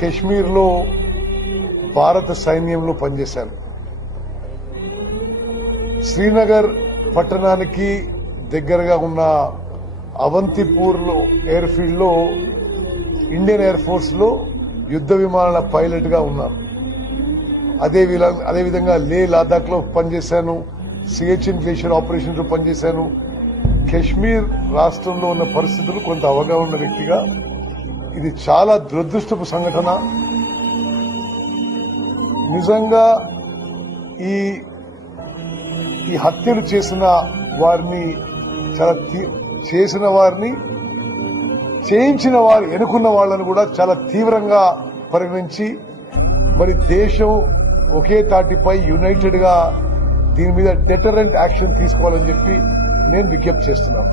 కశ్మీర్లో భారత సైన్యంలో పనిచేశాను. శ్రీనగర్ పట్టణానికి దగ్గరగా ఉన్న అవంతిపూర్ ఎయిర్ ఫీల్డ్ లో ఇండియన్ ఎయిర్ ఫోర్స్ లో యుద్ధ విమానాల పైలట్ గా ఉన్నాను. అదేవిధంగా లే లదాఖ్ లో పనిచేశాను. సిహెచ్ఎన్ గ్లేషియర్ ఆపరేషన్స్ లో పనిచేశాను. కశ్మీర్ రాష్ట్రంలో ఉన్న పరిస్థితులు కొంత అవగాహన ఉన్న వ్యక్తిగా ఇది చాలా దురదృష్టపు సంఘటన. నిజంగా ఈ హత్యలు చేసిన వారిని చేయించిన వారు ఎన్నుకున్న వాళ్ళని కూడా చాలా తీవ్రంగా పరిగణించి మరి దేశం ఒకే తాటిపై యునైటెడ్ గా దీని మీద డెటరెంట్ యాక్షన్ తీసుకోవాలని చెప్పి నేను విజ్ఞప్తి చేస్తున్నాను.